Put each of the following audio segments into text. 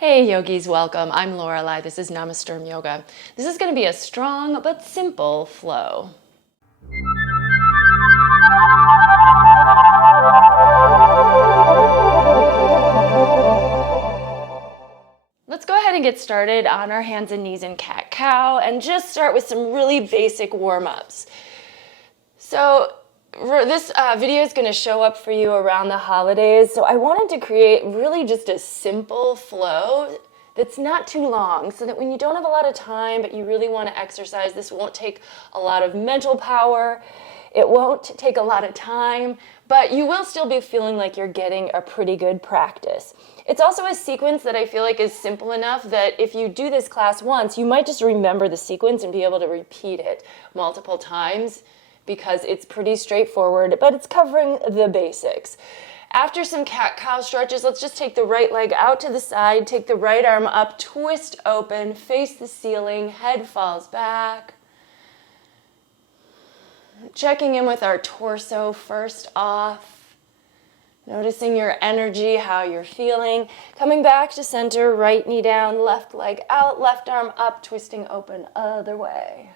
Hey yogis, welcome. I'm Lorelei. This is Namasturm Yoga. This is going to be a strong but simple flow. Let's go ahead and get started on our hands and knees in cat-cow and just start with some really basic warm-ups. So this video is going to show up for you around the holidays, so I wanted to create really just a simple flow that's not too long, so that when you don't have a lot of time but you really want to exercise, this won't take a lot of mental power, it won't take a lot of time, but you will still be feeling like you're getting a pretty good practice. It's also a sequence that I feel like is simple enough that if you do this class once, you might just remember the sequence and be able to repeat it multiple times, because it's pretty straightforward, but it's covering the basics. After some cat-cow stretches, let's just take the right leg out to the side, take the right arm up, twist open, face the ceiling, head falls back. Checking in with our torso first off. Noticing your energy, how you're feeling. Coming back to center, right knee down, left leg out, left arm up, twisting open other way.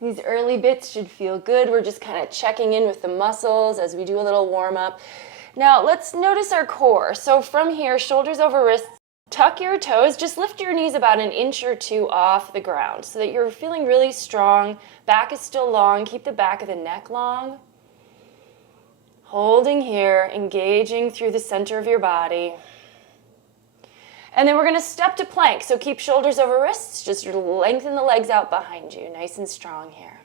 These early bits should feel good. We're just kind of checking in with the muscles as we do a little warm up. Now let's notice our core. So from here, shoulders over wrists, tuck your toes, just lift your knees about an inch or two off the ground so that you're feeling really strong. Back is still long. Keep the back of the neck long. Holding here, engaging through the center of your body. And then we're going to step to plank. So keep shoulders over wrists. Just lengthen the legs out behind you. Nice and strong here.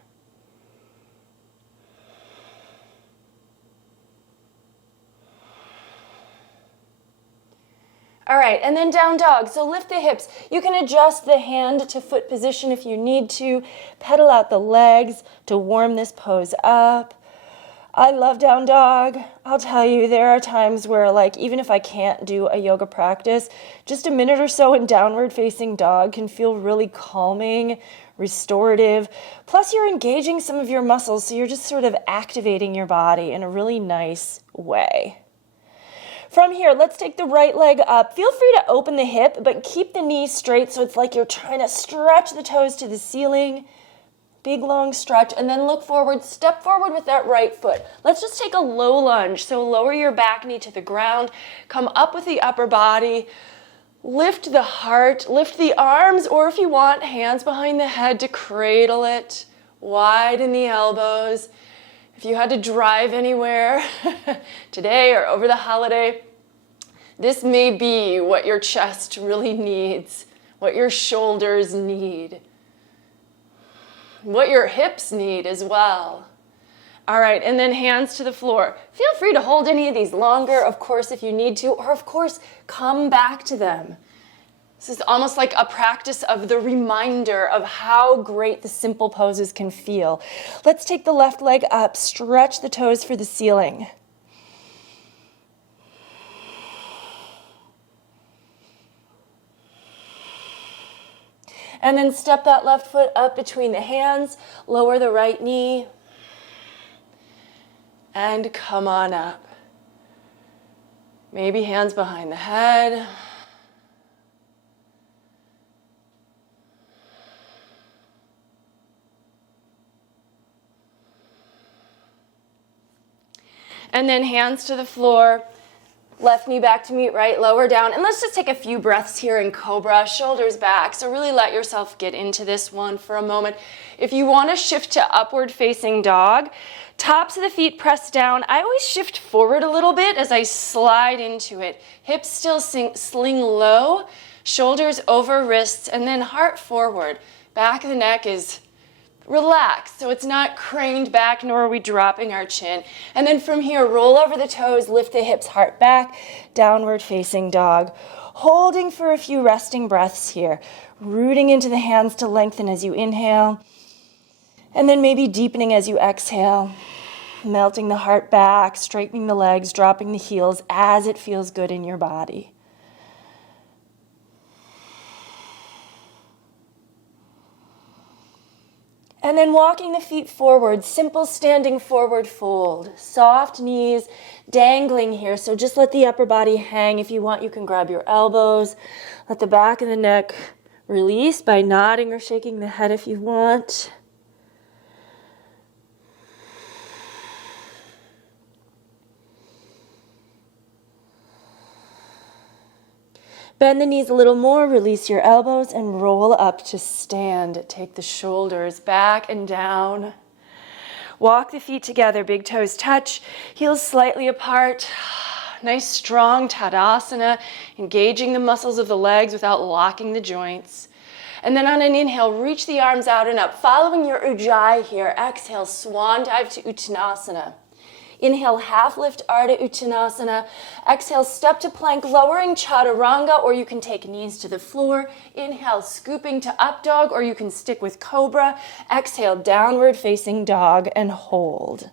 All right, and then down dog. So lift the hips. You can adjust the hand to foot position if you need to. Pedal out the legs to warm this pose up. I love down dog. I'll tell you, there are times where, like, even if I can't do a yoga practice, just a minute or so in downward facing dog can feel really calming, restorative. Plus, you're engaging some of your muscles, so you're just sort of activating your body in a really nice way. From here, let's take the right leg up. Feel free to open the hip, but keep the knee straight so it's like you're trying to stretch the toes to the ceiling. Big, long stretch, and then look forward, step forward with that right foot. Let's just take a low lunge. So lower your back knee to the ground, come up with the upper body, lift the heart, lift the arms, or if you want, hands behind the head to cradle it, widen the elbows. If you had to drive anywhere today or over the holiday, this may be what your chest really needs, what your shoulders need, what your hips need as well. All right, and then hands to the floor. Feel free to hold any of these longer, of course, if you need to, or of course, come back to them. This is almost like a practice of the reminder of how great the simple poses can feel. Let's take the left leg up, stretch the toes for the ceiling. And then step that left foot up between the hands, lower the right knee, and come on up. Maybe hands behind the head. And then hands to the floor. Left knee back to meet right, lower down. And let's just take a few breaths here in Cobra, shoulders back. So really let yourself get into this one for a moment. If you want to shift to upward facing dog, tops of the feet pressed down. I always shift forward a little bit as I slide into it. Hips still sling low, shoulders over wrists, and then heart forward. Back of the neck is relaxed, so it's not craned back, nor are we dropping our chin. And then from here, roll over the toes, lift the hips, heart back, downward facing dog. Holding for a few resting breaths here. Rooting into the hands to lengthen as you inhale. And then maybe deepening as you exhale. Melting the heart back, straightening the legs, dropping the heels as it feels good in your body. And then walking the feet forward, simple standing forward fold. Soft knees dangling here, so just let the upper body hang. If you want, you can grab your elbows. Let the back of the neck release by nodding or shaking the head if you want. Bend the knees a little more, release your elbows, and roll up to stand. Take the shoulders back and down. Walk the feet together, big toes touch, heels slightly apart. Nice strong Tadasana, engaging the muscles of the legs without locking the joints. And then on an inhale, reach the arms out and up, following your Ujjayi here. Exhale, swan dive to Uttanasana. Inhale, half lift Ardha Uttanasana. Exhale, step to plank, lowering Chaturanga, or you can take knees to the floor. Inhale, scooping to up dog, or you can stick with cobra. Exhale, downward facing dog, and hold.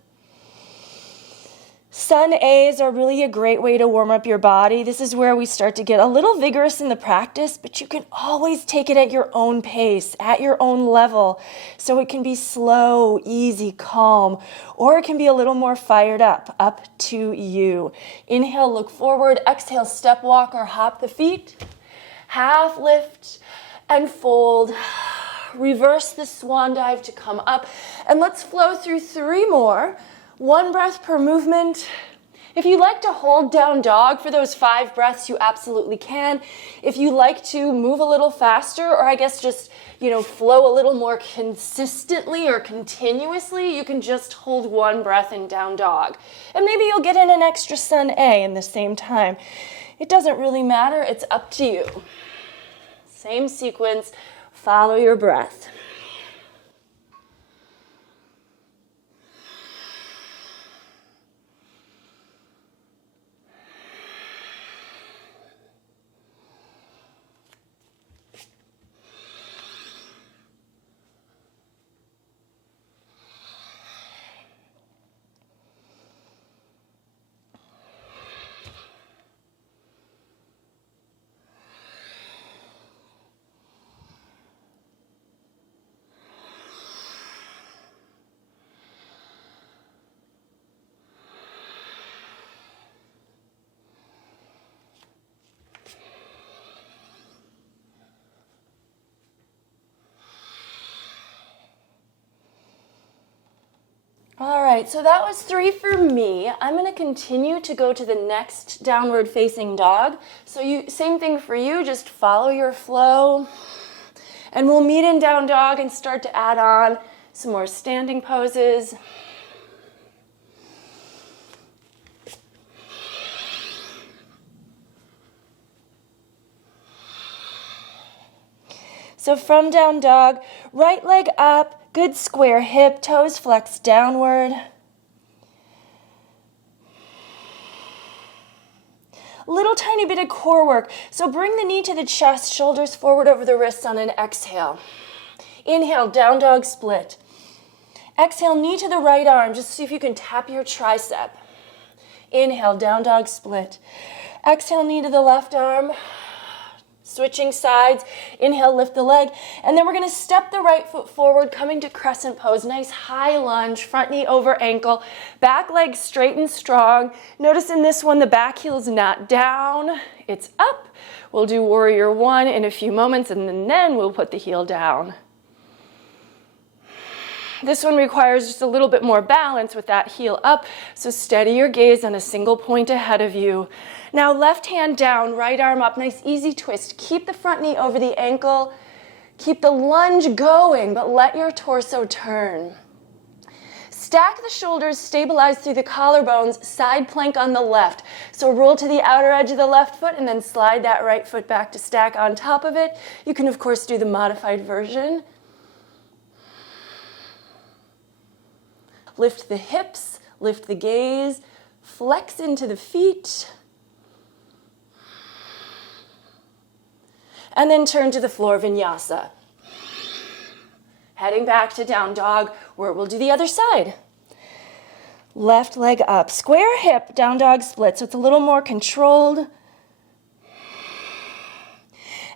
Sun A's are really a great way to warm up your body. This is where we start to get a little vigorous in the practice, but you can always take it at your own pace, at your own level. So it can be slow, easy, calm, or it can be a little more fired up to you. Inhale, look forward. Exhale, step walk or hop the feet. Half lift and fold. Reverse the swan dive to come up. And let's flow through 3 more. 1 breath per movement. If you like to hold down dog for those 5 breaths, you absolutely can. If you like to move a little faster, or I guess just, flow a little more consistently or continuously, you can just hold 1 breath in down dog. And maybe you'll get in an extra sun A in the same time. It doesn't really matter. It's up to you. Same sequence. Follow your breath. All right, so that was 3 for me. I'm going to continue to go to the next downward facing dog. So same thing for you, just follow your flow. And we'll meet in down dog and start to add on some more standing poses. So from down dog, right leg up. Good square hip, toes flex downward. Little tiny bit of core work. So bring the knee to the chest, shoulders forward over the wrists on an exhale. Inhale, down dog split. Exhale, knee to the right arm. Just see if you can tap your tricep. Inhale, down dog split. Exhale, knee to the left arm. Switching sides, inhale, lift the leg, and then we're going to step the right foot forward, coming to crescent pose. Nice high lunge, front knee over ankle, back leg straight and strong. Notice in this one, the back heel is not down, it's up. We'll do warrior 1 in a few moments, and then we'll put the heel down. This one requires just a little bit more balance with that heel up, so steady your gaze on a single point ahead of you. Now left hand down, right arm up, nice easy twist. Keep the front knee over the ankle. Keep the lunge going, but let your torso turn. Stack the shoulders, stabilize through the collarbones, side plank on the left. So roll to the outer edge of the left foot and then slide that right foot back to stack on top of it. You can, of course, do the modified version. Lift the hips, lift the gaze, flex into the feet. And then turn to the floor vinyasa. Heading back to down dog, where we'll do the other side. Left leg up, square hip, down dog split, so it's a little more controlled.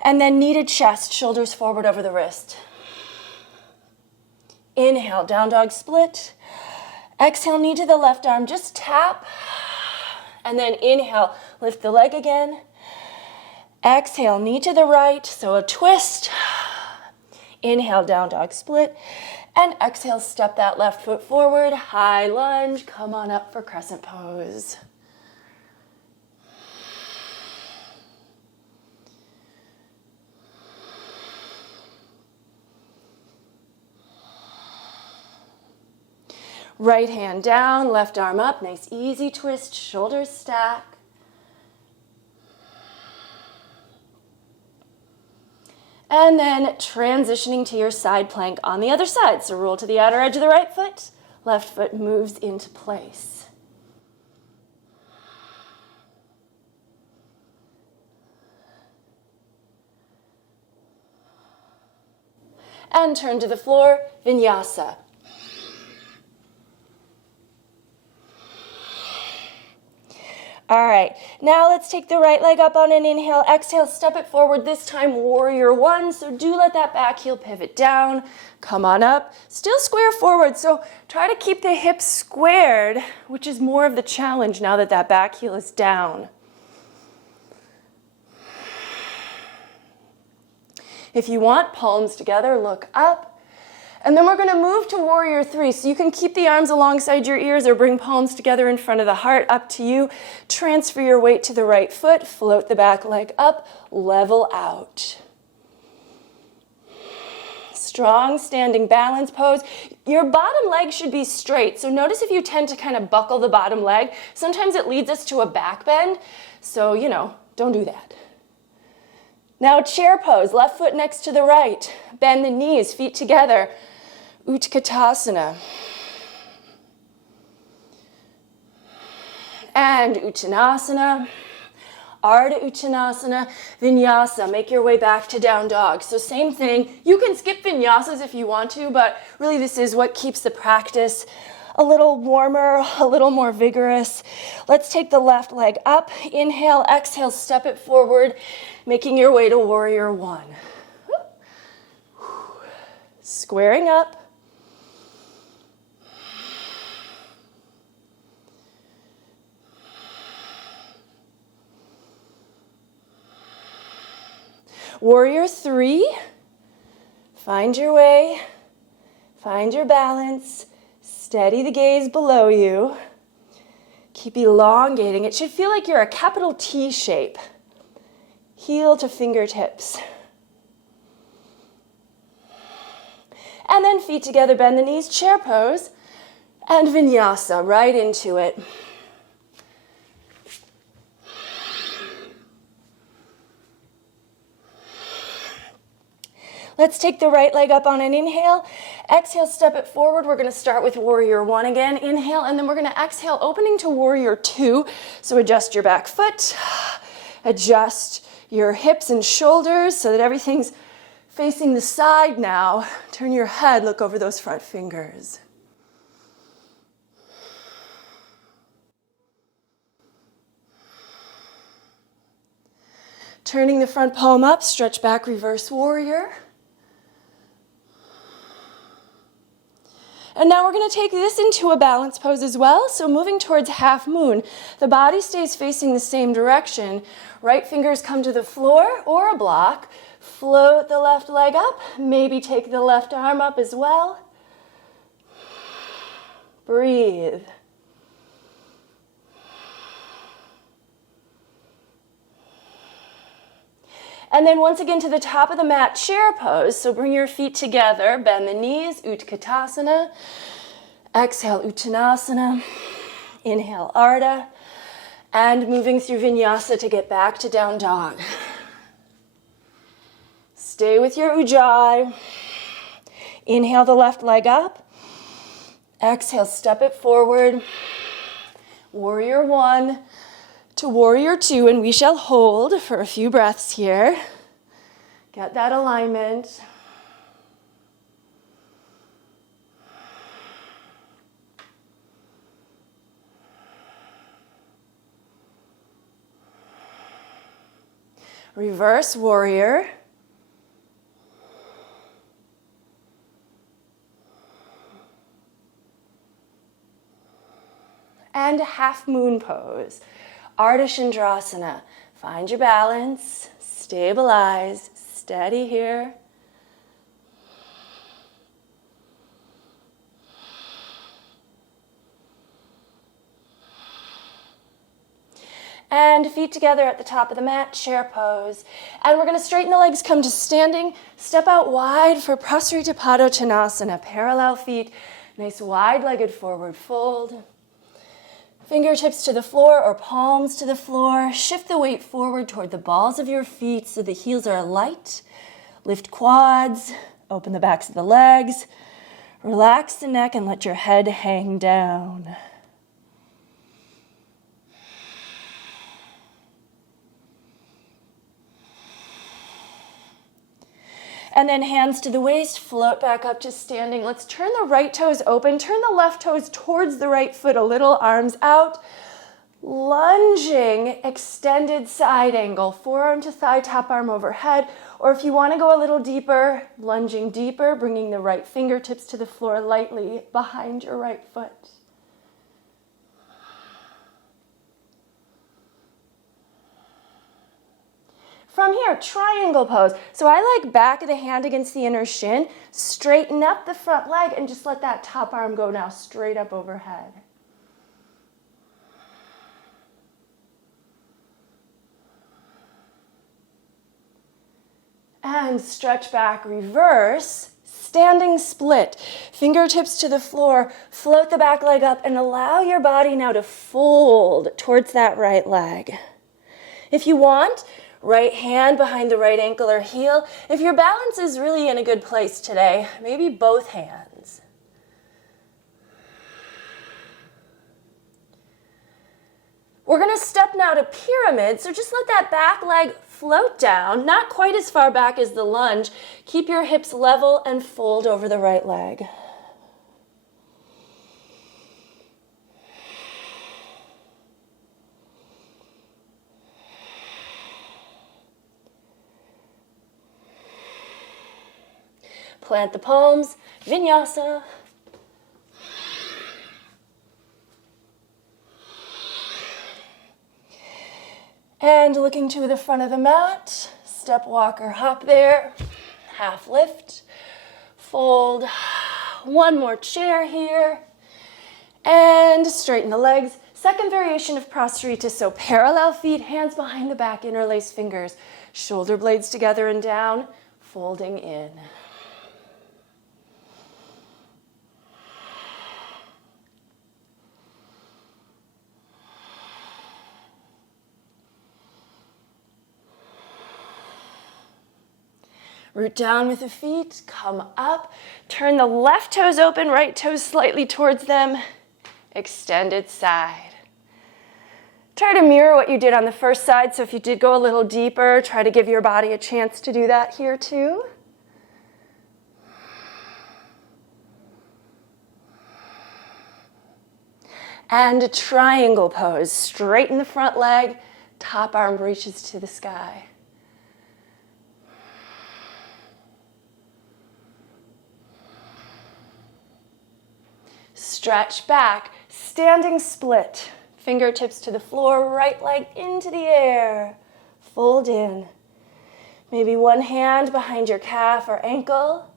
And then knee to chest, shoulders forward over the wrist. Inhale, down dog split. Exhale, knee to the left arm, just tap. And then inhale, lift the leg again. Exhale, knee to the right, so a twist. Inhale, down dog split. And exhale, step that left foot forward, high lunge, come on up for crescent pose. Right hand down, left arm up, nice easy twist, shoulders stack. And then transitioning to your side plank on the other side. So roll to the outer edge of the right foot, left foot moves into place. And turn to the floor, vinyasa. All right, now let's take the right leg up on an inhale. Exhale, step it forward, this time warrior one. So do let that back heel pivot down. Come on up, still square forward. So try to keep the hips squared, which is more of the challenge now that that back heel is down. If you want, palms together, look up. And then we're going to move to warrior three. So you can keep the arms alongside your ears or bring palms together in front of the heart, up to you. Transfer your weight to the right foot, float the back leg up, level out. Strong standing balance pose. Your bottom leg should be straight. So notice if you tend to kind of buckle the bottom leg, sometimes it leads us to a back bend. So, don't do that. Now chair pose, left foot next to the right. Bend the knees, feet together. Utkatasana. And Uttanasana. Ardha Uttanasana. Vinyasa. Make your way back to down dog. So same thing. You can skip vinyasas if you want to, but really this is what keeps the practice a little warmer, a little more vigorous. Let's take the left leg up. Inhale, exhale, step it forward, making your way to warrior one. Squaring up. Warrior three. Find your way, find your balance. Steady the gaze below you. Keep elongating. It should feel like you're a capital T shape. Heel to fingertips. And then feet together, bend the knees, chair pose, and vinyasa, right into it. Let's take the right leg up on an inhale. Exhale, step it forward. We're going to start with warrior one again. Inhale, and then we're going to exhale, opening to warrior two. So adjust your back foot. Adjust your hips and shoulders so that everything's facing the side now. Turn your head, look over those front fingers. Turning the front palm up, stretch back, reverse warrior. And now we're going to take this into a balance pose as well. So moving towards half moon. The body stays facing the same direction. Right fingers come to the floor or a block. Float the left leg up. Maybe take the left arm up as well. Breathe. And then once again to the top of the mat, chair pose. So bring your feet together, bend the knees, Utkatasana. Exhale, Uttanasana. Inhale, Ardha. And moving through vinyasa to get back to down dog. Stay with your ujjayi. Inhale the left leg up. Exhale, step it forward. Warrior one to warrior two, and we shall hold for a few breaths here. Get that alignment. Reverse warrior. and half moon pose. Ardha Chandrasana. Find your balance, stabilize, steady here. And feet together at the top of the mat, chair pose. And we're going to straighten the legs, come to standing, step out wide for Prasarita Padottanasana. Parallel feet, nice wide-legged forward fold. Fingertips to the floor or palms to the floor. Shift the weight forward toward the balls of your feet so the heels are light. Lift quads, open the backs of the legs. Relax the neck and let your head hang down. And then hands to the waist, float back up to standing. Let's turn the right toes open. Turn the left toes towards the right foot a little, arms out. Lunging, extended side angle. Forearm to thigh, top arm overhead. Or if you want to go a little deeper, lunging deeper, bringing the right fingertips to the floor lightly behind your right foot. From here, triangle pose. So I like back of the hand against the inner shin, straighten up the front leg, and just let that top arm go now straight up overhead. And stretch back, reverse, standing split. Fingertips to the floor, float the back leg up, and allow your body now to fold towards that right leg. If you want, right hand behind the right ankle or heel. If your balance is really in a good place today, maybe both hands. We're going to step now to pyramid, so just let that back leg float down, not quite as far back as the lunge. Keep your hips level and fold over the right leg. Plant the palms, vinyasa. And looking to the front of the mat, step, walk, or hop there. Half lift, fold. One more chair here. And straighten the legs. Second variation of Prasarita, so parallel feet, hands behind the back, interlace fingers. Shoulder blades together and down, folding in. Root down with the feet, come up, turn the left toes open, right toes slightly towards them, extended side. Try to mirror what you did on the first side, so if you did go a little deeper, try to give your body a chance to do that here too. And a triangle pose, straighten the front leg, top arm reaches to the sky. Stretch back, standing split. Fingertips to the floor, right leg into the air. Fold in. Maybe one hand behind your calf or ankle.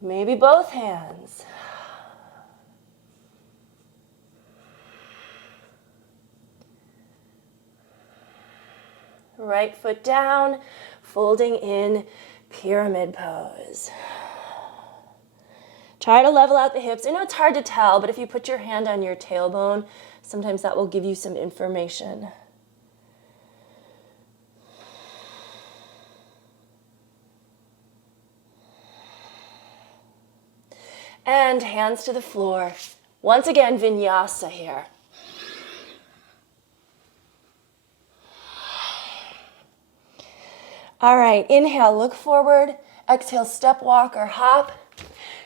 Maybe both hands. Right foot down, folding in, pyramid pose. Try to level out the hips. I know it's hard to tell, but if you put your hand on your tailbone, sometimes that will give you some information. And hands to the floor. Once again, vinyasa here. All right, inhale, look forward. Exhale, step, walk, or hop.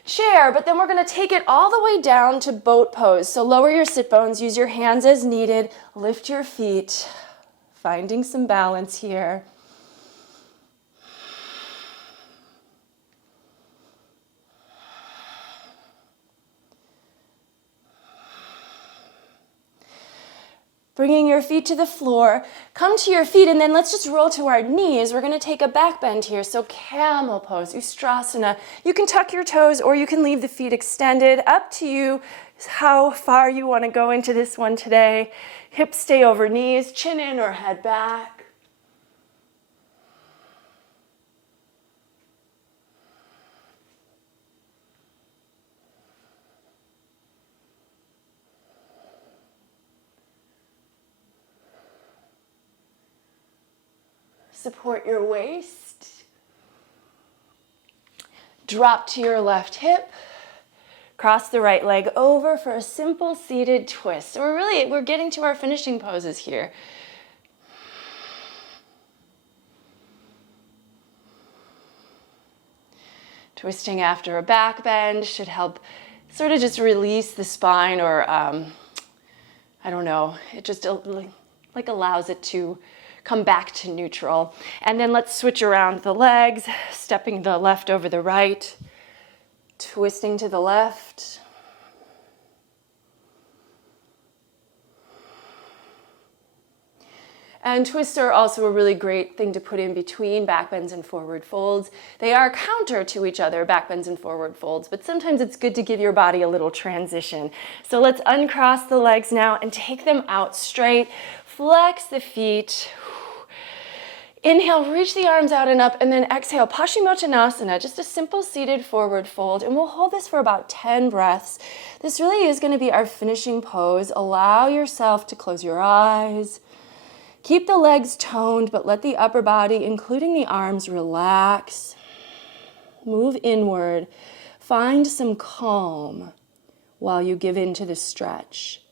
Chair, but then we're going to take it all the way down to boat pose. So lower your sit bones, use your hands as needed, lift your feet, finding some balance here. Bringing your feet to the floor, come to your feet, and then let's just roll to our knees. We're gonna take a back bend here, so camel pose, ustrasana. You can tuck your toes or you can leave the feet extended. Up to you how far you wanna go into this one today. Hips stay over knees, chin in or head back. Support your waist. Drop to your left hip. Cross the right leg over for a simple seated twist. So we're getting to our finishing poses here. Twisting after a back bend should help sort of just release the spine, or I don't know, it just like allows it to come back to neutral. And then let's switch around the legs, stepping the left over the right, twisting to the left. And twists are also a really great thing to put in between back bends and forward folds. They are counter to each other, back bends and forward folds, but sometimes it's good to give your body a little transition. So let's uncross the legs now and take them out straight. Flex the feet. Inhale, reach the arms out and up, and then exhale, Paschimottanasana, just a simple seated forward fold. And we'll hold this for about 10 breaths. This really is going to be our finishing pose. Allow yourself to close your eyes. Keep the legs toned, but let the upper body, including the arms, relax. Move inward. Find some calm while you give in to the stretch.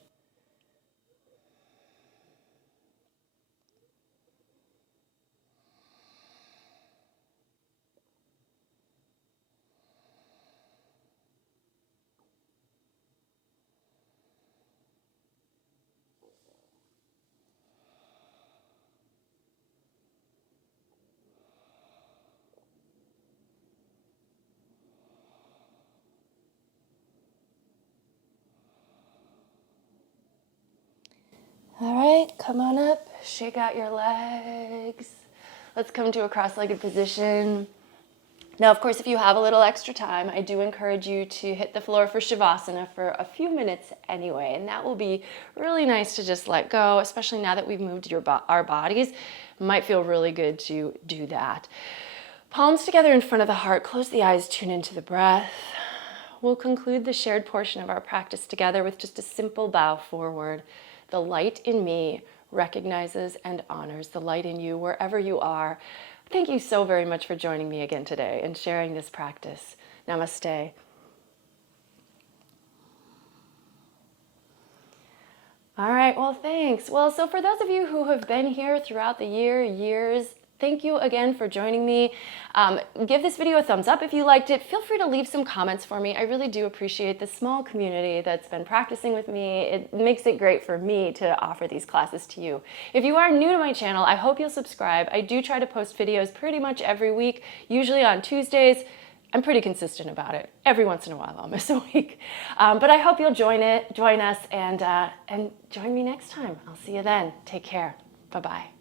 All right, come on up, shake out your legs. Let's come to a cross-legged position. Now, of course, if you have a little extra time, I do encourage you to hit the floor for Shavasana for a few minutes anyway, and that will be really nice to just let go, especially now that we've moved our bodies. It might feel really good to do that. Palms together in front of the heart, close the eyes, tune into the breath. We'll conclude the shared portion of our practice together with just a simple bow forward. The light in me recognizes and honors the light in you wherever you are. Thank you so very much for joining me again today and sharing this practice. Namaste. All right, well, thanks. Well, so for those of you who have been here throughout the years, thank you again for joining me. Give this video a thumbs up if you liked it. Feel free to leave some comments for me. I really do appreciate the small community that's been practicing with me. It makes it great for me to offer these classes to you. If you are new to my channel, I hope you'll subscribe. I do try to post videos pretty much every week, usually on Tuesdays. I'm pretty consistent about it. Every once in a while I'll miss a week. But I hope you'll join us and join me next time. I'll see you then. Take care. Bye-bye.